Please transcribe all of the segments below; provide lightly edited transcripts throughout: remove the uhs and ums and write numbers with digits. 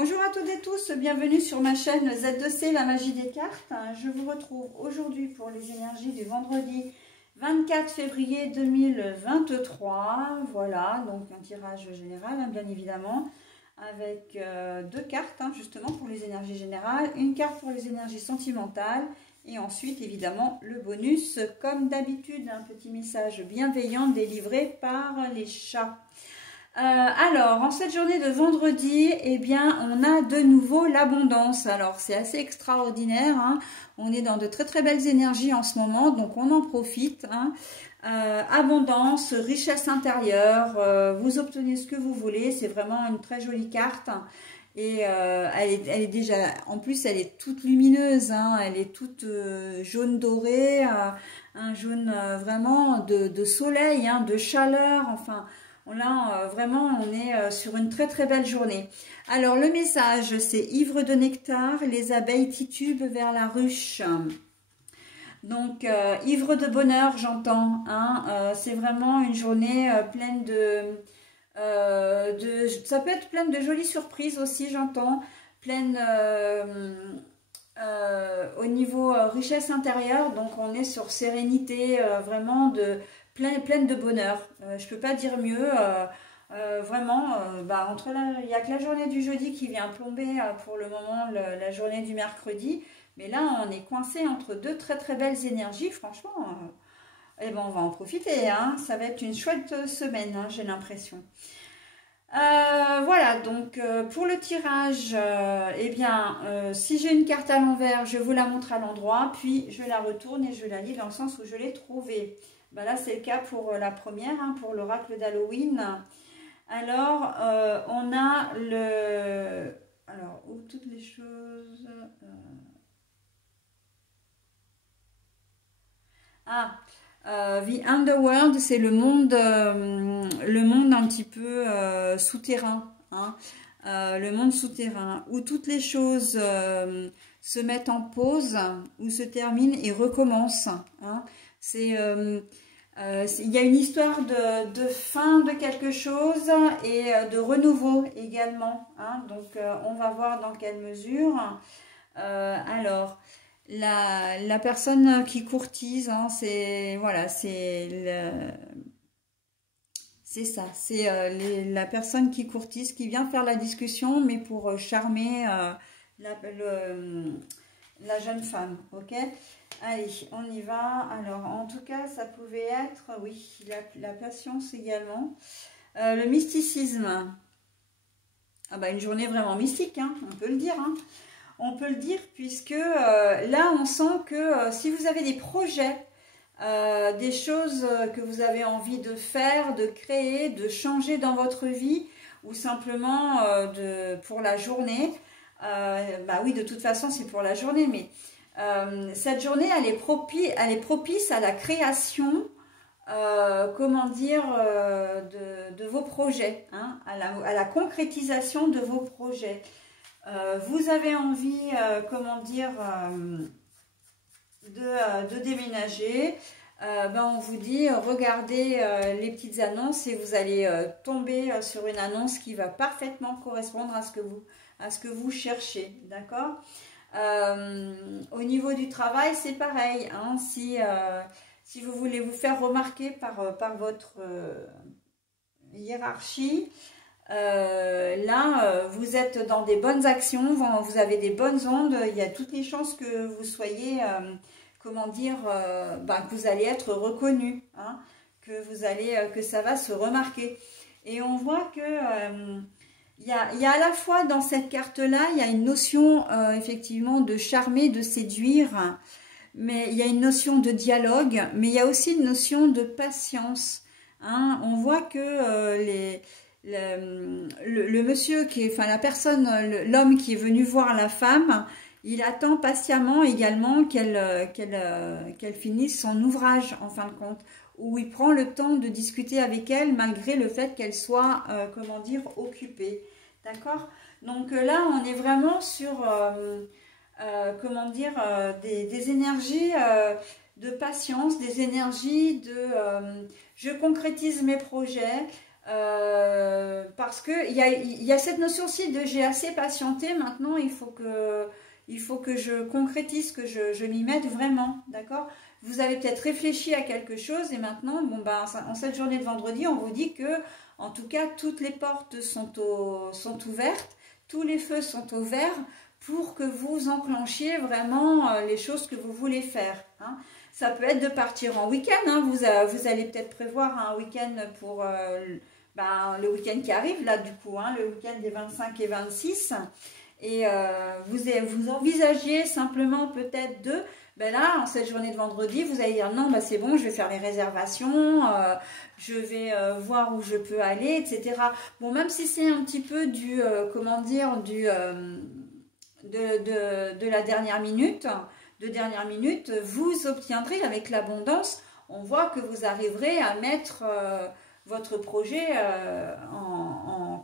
Bonjour à toutes et tous, bienvenue sur ma chaîne Z2C, la magie des cartes. Je vous retrouve aujourd'hui pour les énergies du vendredi 24 février 2023. Voilà, donc un tirage général, bien évidemment, avec deux cartes, justement, pour les énergies générales, une carte pour les énergies sentimentales, et ensuite, évidemment, le bonus, comme d'habitude, un petit message bienveillant délivré par les chats. Alors, en cette journée de vendredi, eh bien, on a de nouveau l'abondance. Alors, c'est assez extraordinaire, On est dans de très très belles énergies en ce moment, donc on en profite, abondance, richesse intérieure, vous obtenez ce que vous voulez, c'est vraiment une très jolie carte. Et elle est déjà, en plus, elle est toute lumineuse, elle est toute jaune doré, un jaune vraiment de soleil, de chaleur, enfin... Là, vraiment, on est sur une très très belle journée. Alors, le message, c'est ivre de nectar, les abeilles titubent vers la ruche. Donc, ivre de bonheur, j'entends. C'est vraiment une journée pleine ça peut être pleine de jolies surprises aussi, j'entends. Pleine au niveau richesse intérieure. Donc, on est sur sérénité, vraiment pleine de bonheur. Je peux pas dire mieux. Vraiment, il n'y a que la journée du jeudi qui vient plomber pour le moment la journée du mercredi. Mais là, on est coincé entre deux très très belles énergies. Franchement, on va en profiter. Ça va être une chouette semaine, j'ai l'impression. Voilà, donc pour le tirage, si j'ai une carte à l'envers, je vous la montre à l'endroit, puis je la retourne et je la lis dans le sens où je l'ai trouvée. Là, c'est le cas pour la première, pour l'oracle d'Halloween. Alors, on a le... Alors, où toutes les choses... The Underworld, c'est le monde un petit peu souterrain, le monde souterrain, où toutes les choses se mettent en pause, ou se terminent et recommencent. C'est... il y a une histoire de fin de quelque chose et de renouveau également. Donc, on va voir dans quelle mesure. Alors, la personne qui courtise, c'est voilà, c'est ça. C'est la personne qui courtise, qui vient faire la discussion, mais pour charmer la jeune femme, ok? Allez, on y va. Alors, en tout cas, ça pouvait être, oui, la patience également. Le mysticisme. Une journée vraiment mystique, on peut le dire. On peut le dire puisque là, on sent que si vous avez des projets, des choses que vous avez envie de faire, de créer, de changer dans votre vie, ou simplement pour la journée, oui, de toute façon, c'est pour la journée, mais... cette journée, elle est propice à la création, de vos projets, à la concrétisation de vos projets. Vous avez envie, de déménager. On vous dit, regardez les petites annonces et vous allez tomber sur une annonce qui va parfaitement correspondre à ce que vous cherchez, d'accord ? Au niveau du travail, c'est pareil. Si vous voulez vous faire remarquer par votre hiérarchie, vous êtes dans des bonnes actions, vous avez des bonnes ondes. Il y a toutes les chances que vous soyez, que vous allez être reconnu, que ça va se remarquer. Et on voit que il y a à la fois dans cette carte-là, il y a une notion effectivement de charmer, de séduire, mais il y a une notion de dialogue, mais il y a aussi une notion de patience. On voit que le monsieur l'homme qui est venu voir la femme, il attend patiemment également qu'elle finisse son ouvrage en fin de compte, où il prend le temps de discuter avec elle malgré le fait qu'elle soit, occupée. D'accord? Donc là, on est vraiment sur, des énergies de patience, des énergies de je concrétise mes projets, Parce que il y a cette notion aussi de j'ai assez patienté, maintenant il faut que je concrétise, que je m'y mette vraiment, d'accord? Vous avez peut-être réfléchi à quelque chose et maintenant, bon ben, en cette journée de vendredi, on vous dit que, en tout cas, toutes les portes sont ouvertes, tous les feux sont au vert pour que vous enclenchiez vraiment les choses que vous voulez faire, hein. Ça peut être de partir en week-end, hein. Vous allez peut-être prévoir un week-end pour le week-end qui arrive, là du coup, hein, le week-end des 25 et 26. Et vous envisagiez simplement peut-être de... Ben là, en cette journée de vendredi, vous allez dire non, ben c'est bon, je vais faire les réservations, je vais voir où je peux aller, etc. Bon, même si c'est un petit peu du, comment dire, de la dernière minute, vous obtiendrez avec l'abondance, on voit que vous arriverez à mettre votre projet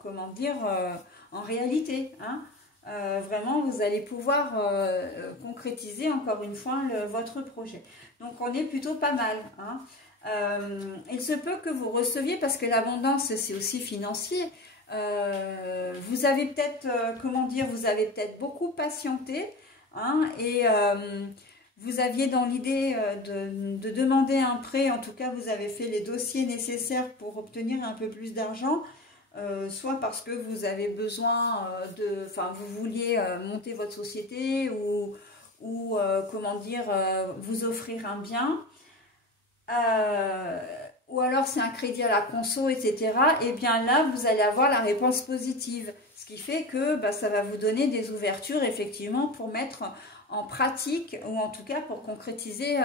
comment dire, en réalité, hein. Vraiment, vous allez pouvoir concrétiser encore une fois votre projet. Donc, on est plutôt pas mal, hein. Il se peut que vous receviez, parce que l'abondance, c'est aussi financier. Vous avez peut-être, comment dire, vous avez peut-être beaucoup patienté, hein, et vous aviez dans l'idée de demander un prêt. En tout cas, vous avez fait les dossiers nécessaires pour obtenir un peu plus d'argent. Soit parce que vous avez besoin vous vouliez monter votre société ou comment dire, vous offrir un bien, ou alors c'est un crédit à la conso, etc. Et bien là, vous allez avoir la réponse positive, ce qui fait que ça va vous donner des ouvertures effectivement pour mettre en pratique, ou en tout cas pour concrétiser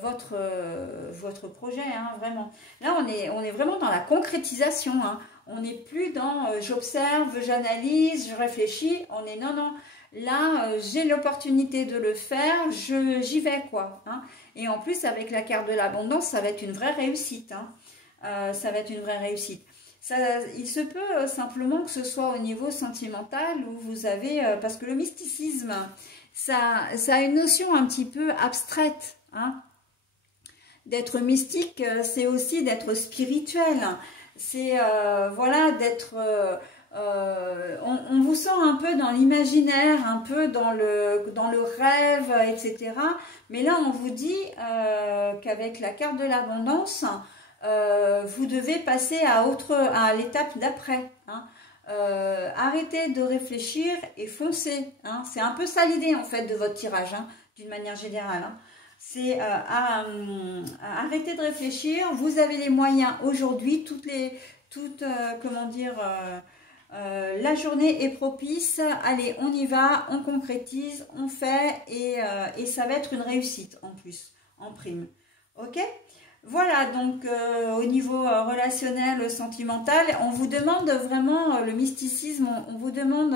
votre projet, hein, vraiment. Là, on est vraiment dans la concrétisation, hein. On n'est plus dans j'observe, j'analyse, je réfléchis. On est non. Là, j'ai l'opportunité de le faire, j'y vais, quoi, hein. Et en plus, avec la carte de l'abondance, ça va être une vraie réussite, hein. Ça va être une vraie réussite. Il se peut simplement que ce soit au niveau sentimental où vous avez... parce que le mysticisme, ça a une notion un petit peu abstraite, hein. D'être mystique, c'est aussi d'être spirituel. C'est voilà, d'être... on vous sent un peu dans l'imaginaire, un peu dans le rêve, etc. Mais là, on vous dit qu'avec la carte de l'abondance, vous devez passer à l'étape d'après, hein. Arrêtez de réfléchir et foncez, hein. C'est un peu ça l'idée en fait de votre tirage, hein, d'une manière générale, hein. C'est arrêter de réfléchir. Vous avez les moyens aujourd'hui, comment dire, la journée est propice. Allez, on y va, on concrétise, on fait et ça va être une réussite en plus, en prime. Ok? Voilà, donc au niveau relationnel, sentimental, on vous demande vraiment le mysticisme, on vous demande,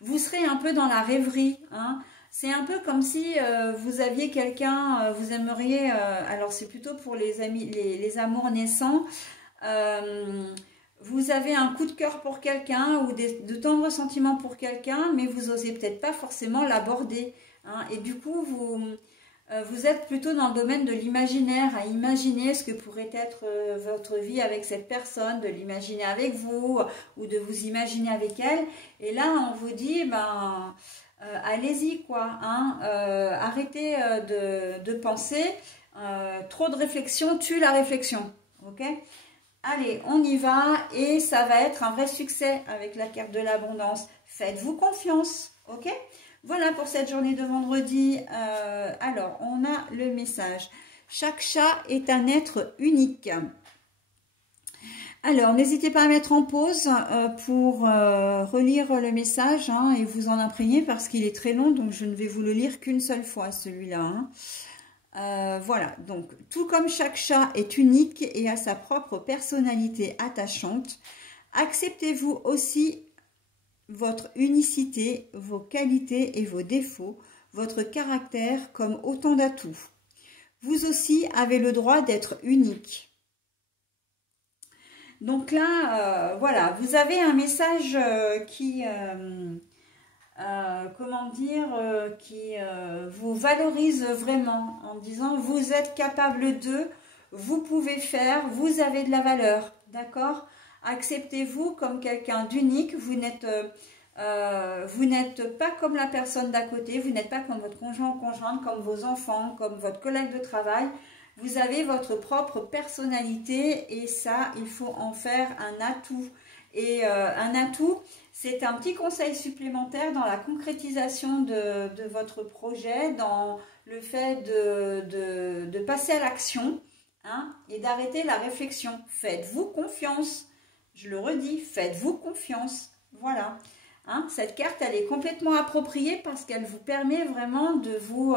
vous serez un peu dans la rêverie, hein. C'est un peu comme si vous aviez quelqu'un, vous aimeriez, alors c'est plutôt pour les amis, les amours naissants, vous avez un coup de cœur pour quelqu'un ou de tendres sentiments pour quelqu'un, mais vous n'osez peut-être pas forcément l'aborder, hein, et du coup, vous êtes plutôt dans le domaine de l'imaginaire, à imaginer ce que pourrait être votre vie avec cette personne, de l'imaginer avec vous ou de vous imaginer avec elle. Et là, on vous dit, allez-y, quoi, hein, arrêtez de penser, trop de réflexion tue la réflexion, ok? Allez, on y va et ça va être un vrai succès avec la carte de l'abondance. Faites-vous confiance, ok? Voilà pour cette journée de vendredi. Alors, on a le message. Chaque chat est un être unique. Alors, n'hésitez pas à mettre en pause pour relire le message, hein, et vous en imprégner parce qu'il est très long, donc je ne vais vous le lire qu'une seule fois, celui-là, hein. Voilà, donc tout comme chaque chat est unique et a sa propre personnalité attachante, acceptez-vous aussi votre unicité, vos qualités et vos défauts, votre caractère comme autant d'atouts. Vous aussi avez le droit d'être unique. Donc là, voilà, vous avez un message qui, comment dire, qui vous valorise vraiment en disant vous êtes capable de, vous pouvez faire, vous avez de la valeur, d'accord? Acceptez-vous comme quelqu'un d'unique. Vous n'êtes pas comme la personne d'à côté. Vous n'êtes pas comme votre conjoint ou conjointe, comme vos enfants, comme votre collègue de travail. Vous avez votre propre personnalité et ça, il faut en faire un atout. Et un atout, c'est un petit conseil supplémentaire dans la concrétisation de votre projet, dans le fait de passer à l'action, hein, et d'arrêter la réflexion. Faites-vous confiance. Je le redis, faites-vous confiance. Voilà. Hein, cette carte, elle est complètement appropriée parce qu'elle vous permet vraiment de vous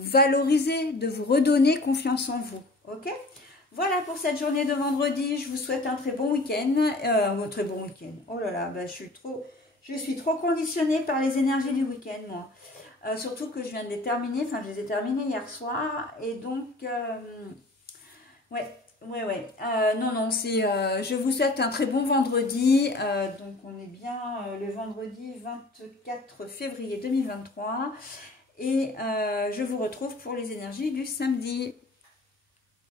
valoriser, de vous redonner confiance en vous. Ok? Voilà pour cette journée de vendredi. Je vous souhaite un très bon week-end. Un très bon week-end. Oh là là, bah, je suis trop conditionnée par les énergies du week-end, moi. Surtout que je viens de les terminer. Enfin, je les ai terminées hier soir. Et donc, ouais. Non, je vous souhaite un très bon vendredi. Donc, on est bien le vendredi 24 février 2023. Et je vous retrouve pour les énergies du samedi.